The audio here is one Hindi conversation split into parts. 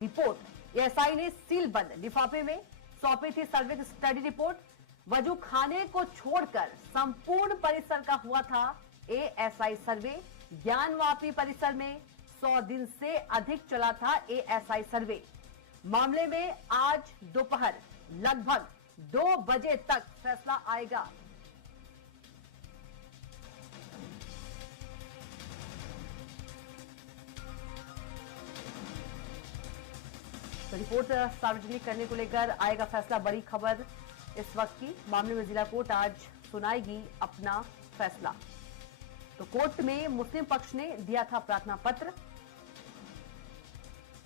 रिपोर्ट एएसआई ने सील बंद लिफाफे में सौंपी थी सर्वे की स्टडी रिपोर्ट। वजू खाने को छोड़कर संपूर्ण परिसर का हुआ था एएसआई सर्वे। ज्ञानवापी परिसर में 100 दिन से अधिक चला था एएसआई सर्वे। मामले में आज दोपहर लगभग 2 बजे तक फैसला आएगा। तो रिपोर्ट सार्वजनिक करने को लेकर आएगा फैसला। बड़ी खबर इस वक्त की। मामले में जिला कोर्ट आज सुनाएगी अपना फैसला। तो कोर्ट में मुस्लिम पक्ष ने दिया था प्रार्थना पत्र।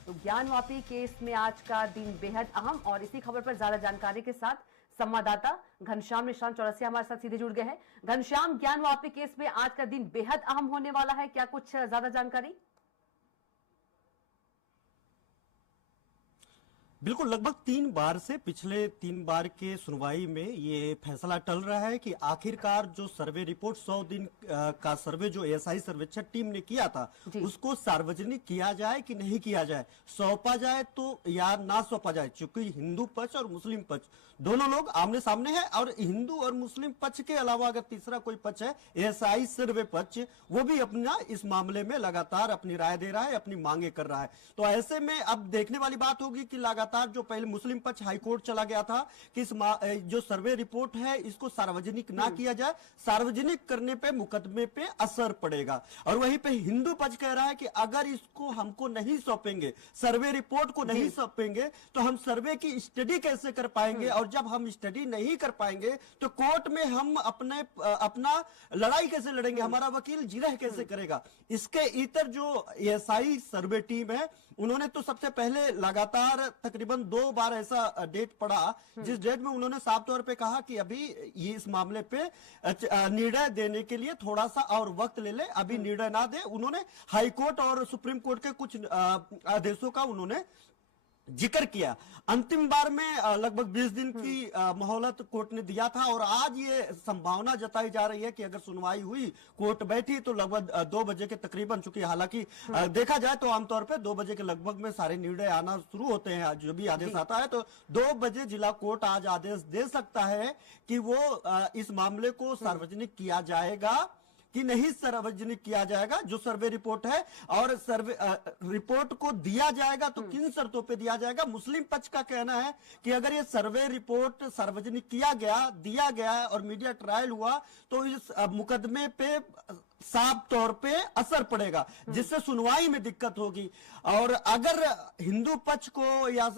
तो ज्ञानवापी केस में आज का दिन बेहद अहम, और इसी खबर पर ज्यादा जानकारी के साथ संवाददाता घनश्याम निशांत चौरसिया हमारे साथ सीधे जुड़ गए हैं। घनश्याम, ज्ञानवापी केस में आज का दिन बेहद अहम होने वाला है, क्या कुछ ज्यादा जानकारी? बिल्कुल, लगभग 3 बार से पिछले 3 बार के सुनवाई में ये फैसला टल रहा है कि आखिरकार जो सर्वे रिपोर्ट 100 दिन का सर्वे जो एएसआई सर्वेक्षण टीम ने किया था उसको सार्वजनिक किया जाए कि नहीं किया जाए, सौंपा जाए तो या ना सौंपा जाए। चूंकि हिंदू पक्ष और मुस्लिम पक्ष दोनों लोग आमने सामने हैं, और हिंदू और मुस्लिम पक्ष के अलावा अगर तीसरा कोई पक्ष है एएसआई सर्वे पक्ष, वो भी अपना इस मामले में लगातार अपनी राय दे रहा है, अपनी मांगे कर रहा है। तो ऐसे में अब देखने वाली बात होगी कि लगातार जो पहले मुस्लिम पक्ष हाईकोर्ट चला गया था कि इस जो सर्वे रिपोर्ट है इसको सार्वजनिक ना किया जाए, सार्वजनिक करने पे मुकदमे पे असर पड़ेगा। और वहीं पे हिंदू पक्ष कह रहा है कि अगर इसको हमको नहीं सौंपेंगे, सर्वे रिपोर्ट को नहीं सौंपेंगे, तो हम सर्वे की स्टडी कैसे कर पाएंगे, और जब हम स्टडी नहीं कर पाएंगे तो कोर्ट में हम अपना लड़ाई कैसे लड़ेंगे, हमारा वकील जिरह कैसे करेगा। इसके इतर जो एएसआई सर्वे टीम है उन्होंने तो सबसे पहले लगातार तकरीबन 2 बार ऐसा डेट पड़ा जिस डेट में उन्होंने साफ तौर पे कहा कि अभी ये इस मामले पे निर्णय देने के लिए थोड़ा सा और वक्त ले ले, अभी निर्णय ना दे। उन्होंने हाईकोर्ट और सुप्रीम कोर्ट के कुछ आदेशों का उन्होंने जिक्र किया। अंतिम बार में लगभग 20 दिन की मोहलत कोर्ट ने दिया था, और आज ये संभावना जताई जा रही है कि अगर सुनवाई हुई, कोर्ट बैठी, तो लगभग 2 बजे के तकरीबन, चूंकि हालांकि देखा जाए तो आमतौर पे 2 बजे के लगभग में सारे निर्णय आना शुरू होते हैं, जो भी आदेश आता है, तो 2 बजे जिला कोर्ट आज आदेश दे सकता है कि वो इस मामले को सार्वजनिक किया जाएगा कि नहीं सार्वजनिक किया जाएगा जो सर्वे रिपोर्ट है, और सर्वे रिपोर्ट को दिया जाएगा तो किन शर्तों पे दिया जाएगा। मुस्लिम पक्ष का कहना है कि अगर ये सर्वे रिपोर्ट सार्वजनिक किया गया, दिया गया और मीडिया ट्रायल हुआ तो इस मुकदमे पे साफ तौर पे असर पड़ेगा, जिससे सुनवाई में दिक्कत होगी। और अगर हिंदू पक्ष को या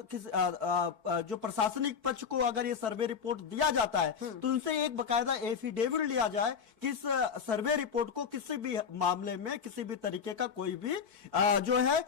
जो प्रशासनिक पक्ष को अगर ये सर्वे रिपोर्ट दिया जाता है तो उनसे एक बकायदा एफिडेविट लिया जाए कि इस सर्वे रिपोर्ट को किसी भी मामले में किसी भी तरीके का कोई भी जो है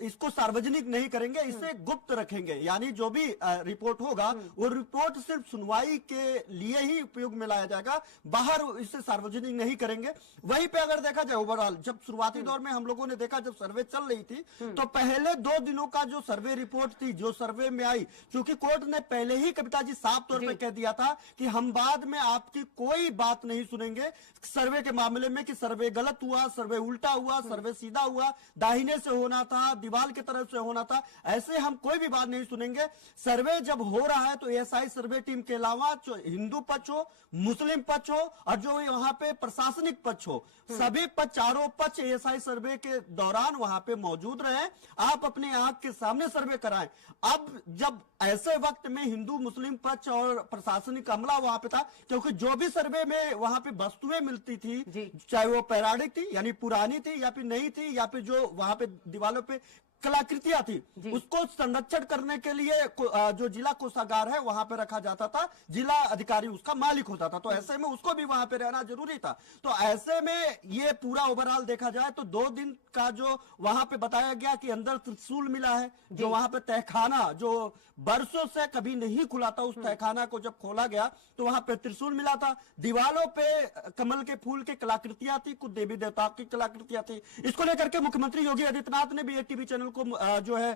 इसको सार्वजनिक नहीं करेंगे, इसे गुप्त रखेंगे। यानी जो भी रिपोर्ट होगा वो रिपोर्ट सिर्फ सुनवाई के लिए ही उपयोग में लाया जाएगा, बाहर इसे सार्वजनिक नहीं करेंगे। वही पे अगर देखा जाए ओवरऑल, जब शुरुआती दौर में हम लोगों ने देखा, जब सर्वे चल रही थी तो पहले 2 दिनों का जो सर्वे रिपोर्ट थी, जो सर्वे में आई, क्योंकि कोर्ट ने पहले ही कविता जी साफ तौर पे कह दिया था कि हम बाद में आपकी कोई बात नहीं सुनेंगे सर्वे के मामले में कि सर्वे गलत हुआ, सर्वे उल्टा हुआ, सर्वे सीधा हुआ, दाहिने से होना था, दीवार की तरफ से होना था, ऐसे हम कोई भी बात नहीं सुनेंगे। सर्वे जब हो रहा है तो एएसआई सर्वे टीम के अलावा जो हिंदू पक्ष हो, मुस्लिम पक्ष हो और जो वहां पे प्रशासनिक पक्ष हो, सभी पक्ष, चारों पक्ष एएसआई सर्वे के दौरान वहां पे मौजूद रहे, आप अपने आंख के सामने सर्वे कराएं। अब जब ऐसे वक्त में हिंदू मुस्लिम पक्ष और प्रशासनिक अमला वहां पे था, क्योंकि जो भी सर्वे में वहां पे वस्तुएं मिलती थी, चाहे वो पौराणिक थी यानी पुरानी थी या फिर नई थी, या फिर जो वहां पे दीवारों पे कलाकृतियां थी, उसको संरक्षण करने के लिए जो जिला कोषागार है वहां पे रखा जाता था, जिला अधिकारी उसका मालिक होता था, तो ऐसे में उसको भी वहां पे रहना जरूरी था। तो ऐसे में ये पूरा ओवरऑल देखा जाए तो 2 दिन का जो वहां पे बताया गया कि अंदर त्रिशूल मिला है, जो वहां पे तहखाना जो बरसों से कभी नहीं खुला था, उस तहखाना को जब खोला गया तो वहां पे त्रिशूल मिला था, दीवारों पे कमल के फूल की कलाकृतियां थी, कुछ देवी देवता की कलाकृतियां थी। इसको लेकर के मुख्यमंत्री योगी आदित्यनाथ ने भी एक टीवी चैनल को जो है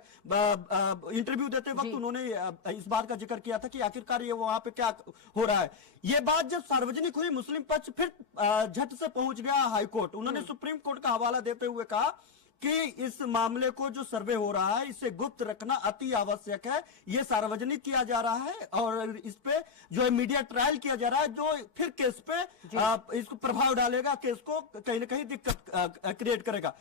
इंटरव्यू देते वक्त उन्होंने इस बात का जिक्र किया था कि आखिरकार ये वहां पे क्या हो रहा है। ये बात जब सार्वजनिक हुई, मुस्लिम पक्ष फिर झट से पहुंच गया हाईकोर्ट। उन्होंने सुप्रीम कोर्ट का हवाला देते हुए कहा कि इस मामले को जो सर्वे हो रहा है इसे गुप्त रखना अति आवश्यक है। ये सार्वजनिक किया जा रहा है और इस पे जो है मीडिया ट्रायल किया जा रहा है, जो फिर केस पे इसको प्रभाव डालेगा, केस को कहीं ना कहीं दिक्कत क्रिएट करेगा।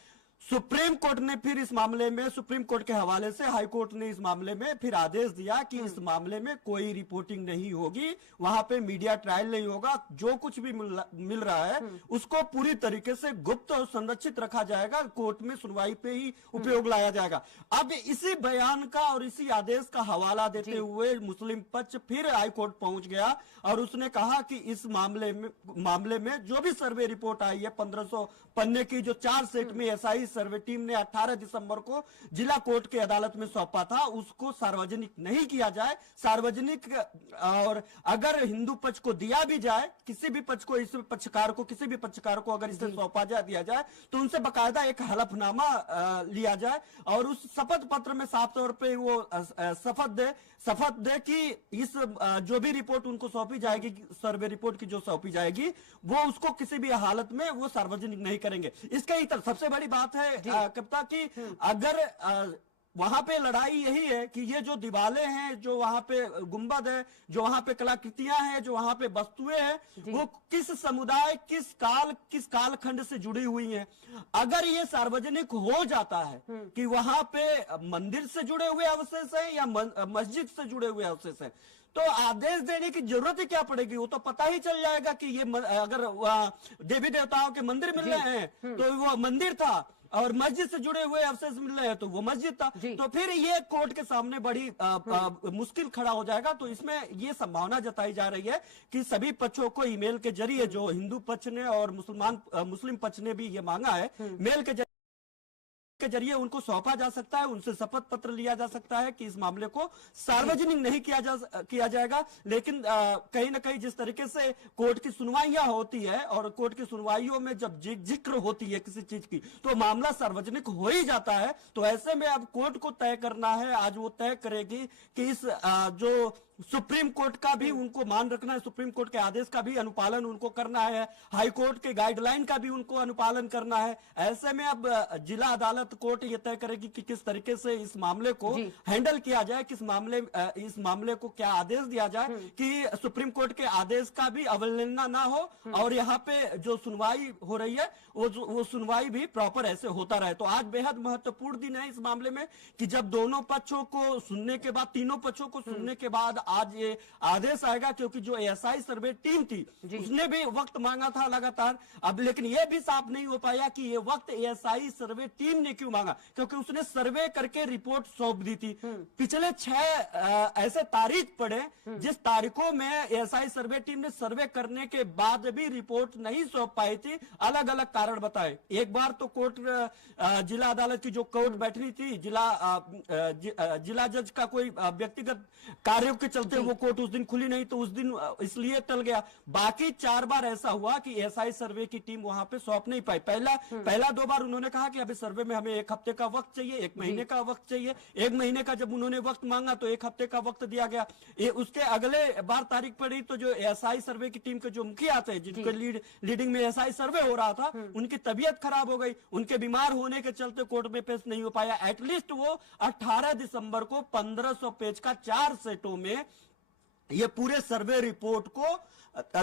सुप्रीम कोर्ट ने फिर इस मामले में, सुप्रीम कोर्ट के हवाले से हाई कोर्ट ने इस मामले में फिर आदेश दिया कि इस मामले में कोई रिपोर्टिंग नहीं होगी, वहां पे मीडिया ट्रायल नहीं होगा, जो कुछ भी मिल रहा है उसको पूरी तरीके से गुप्त और संरक्षित रखा जाएगा, कोर्ट में सुनवाई पे ही उपयोग लाया जाएगा। अब इसी बयान का और इसी आदेश का हवाला देते हुए मुस्लिम पक्ष फिर हाई कोर्ट पहुंच गया और उसने कहा कि इस मामले में जो भी सर्वे रिपोर्ट आई है 1500 पन्ने की, जो 4 सेट में एसआई सर्वे टीम ने 18 दिसंबर को जिला कोर्ट के अदालत में सौंपा था, उसको सार्वजनिक नहीं किया जाए। सार्वजनिक, और अगर हिंदू पक्ष को दिया भी जाए, किसी भी पक्ष को, इस पक्षकार को, किसी भी पक्षकार को अगर इसे सौंपा दिया जाए तो उनसे बकायदा एक हलफनामा लिया जाए और उस शपथ पत्र में साफ तौर पे वो शपथ दे कि इस जो भी रिपोर्ट उनको सौंपी जाएगी, सर्वे रिपोर्ट की जो सौंपी जाएगी, वो उसको किसी भी हालत में वो सार्वजनिक नहीं करेंगे। इसके इतर सबसे बड़ी बात है कप्तान की अगर वहां पे लड़ाई यही है कि ये जो दीवारें हैं, जो वहां पे गुंबद है, जो वहां पे कलाकृतियां हैं, जो वहां पे वस्तुएं हैं, वो किस समुदाय, किस कालखंड से जुड़ी हुई हैं। अगर ये सार्वजनिक हो जाता है कि वहां पे मंदिर से जुड़े हुए अवशेष हैं या मस्जिद से जुड़े हुए अवशेष हैं, तो आदेश देने की जरूरत ही क्या पड़ेगी? वो तो पता ही चल जाएगा कि ये अगर देवी देवताओं के मंदिर मिल रहे हैं तो वो मंदिर था, और मस्जिद से जुड़े हुए अवशेष मिल रहे हैं तो वो मस्जिद था। तो फिर ये कोर्ट के सामने बड़ी मुश्किल खड़ा हो जाएगा। तो इसमें ये संभावना जताई जा रही है कि सभी पक्षों को ईमेल के जरिए, जो हिंदू पक्ष ने और मुस्लिम पक्ष ने भी ये मांगा है, मेल के जरिए उनको सौंपा जा सकता है, उनसे शपथ पत्र लिया जा सकता है कि इस मामले को सार्वजनिक नहीं किया जाएगा। लेकिन कहीं ना कहीं जिस तरीके से कोर्ट की सुनवाइयां होती है और कोर्ट की सुनवाइयों में जब जिक्र होती है किसी चीज की तो मामला सार्वजनिक हो ही जाता है। तो ऐसे में अब कोर्ट को तय करना है, आज वो तय करेगी कि इस जो सुप्रीम कोर्ट का भी उनको मान रखना है, सुप्रीम कोर्ट के आदेश का भी अनुपालन उनको करना है, हाई कोर्ट के गाइडलाइन का भी उनको अनुपालन करना है। ऐसे में अब जिला अदालत कोर्ट ये तय करेगी कि किस तरीके से इस मामले को हैंडल किया जाए, इस मामले को क्या आदेश दिया जाए कि सुप्रीम कोर्ट के आदेश का भी अवहेलना ना हो और यहाँ पे जो सुनवाई हो रही है वो सुनवाई भी प्रॉपर ऐसे होता रहे। तो आज बेहद महत्वपूर्ण दिन है इस मामले में कि जब दोनों पक्षों को सुनने के बाद, तीनों पक्षों को सुनने के बाद आज ये आदेश आएगा, क्योंकि जो एएसआई सर्वे टीम थी उसने भी वक्त मांगा था लगातार। अब लेकिन ये भी साफ नहीं हो पाया कि ये वक्त एएसआई सर्वे टीम ने क्यों मांगा, क्योंकि उसने सर्वे करके रिपोर्ट सौंप दी थी। पिछले 6 ऐसे तारीख पड़े जिस तारीखों में एएसआई सर्वे टीम ने सर्वे करने के बाद भी रिपोर्ट नहीं सौंप पाई थी, अलग अलग कारण बताए। एक बार तो कोर्ट, जिला अदालत की जो कोर्ट बैठनी थी, जिला जज का कोई व्यक्तिगत कार्यों के चलते वो कोर्ट उस दिन खुली नहीं, तो उस दिन इसलिए टल गया। बाकी 4 बार ऐसा हुआ कि एएसआई सर्वे की टीम वहां पे सौंप नहीं पाई। पहला 2 बार उन्होंने कहा कि अभी सर्वे में हमें 1 हफ्ते का वक्त चाहिए, 1 महीने का वक्त चाहिए। 1 महीने का जब उन्होंने वक्त मांगा तो 1 हफ्ते का वक्त दिया गया। उसके अगले बार तारीख पड़ी तो जो एएसआई सर्वे की टीम के जो मुखिया थे, जिनके लीडिंग में एएसआई सर्वे हो रहा था, उनकी तबीयत खराब हो गई, उनके बीमार होने के चलते कोर्ट में पेश नहीं हो पाया। एटलीस्ट वो 18 दिसंबर को 1500 पेज का 4 सेटों में ये पूरे सर्वे रिपोर्ट को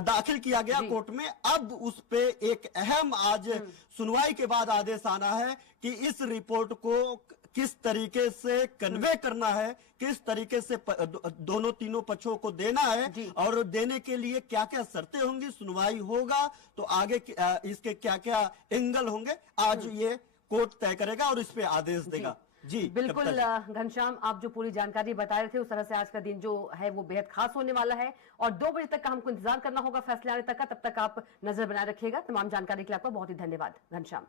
दाखिल किया गया कोर्ट में। अब उस पे एक अहम आज सुनवाई के बाद आदेश आना है कि इस रिपोर्ट को किस तरीके से कन्वे करना है, किस तरीके से तीनों पक्षों को देना है और देने के लिए क्या क्या शर्तें होंगी, सुनवाई होगा तो आगे इसके क्या क्या एंगल होंगे, आज ये कोर्ट तय करेगा और इस पे आदेश देगा। जी बिल्कुल घनश्याम, आप जो पूरी जानकारी बता रहे थे उस तरह से आज का दिन जो है वो बेहद खास होने वाला है और 2 बजे तक का हमको इंतजार करना होगा फैसले आने तक का। तब तक आप नजर बनाए रखिएगा। तमाम जानकारी के लिए आपका बहुत ही धन्यवाद घनश्याम।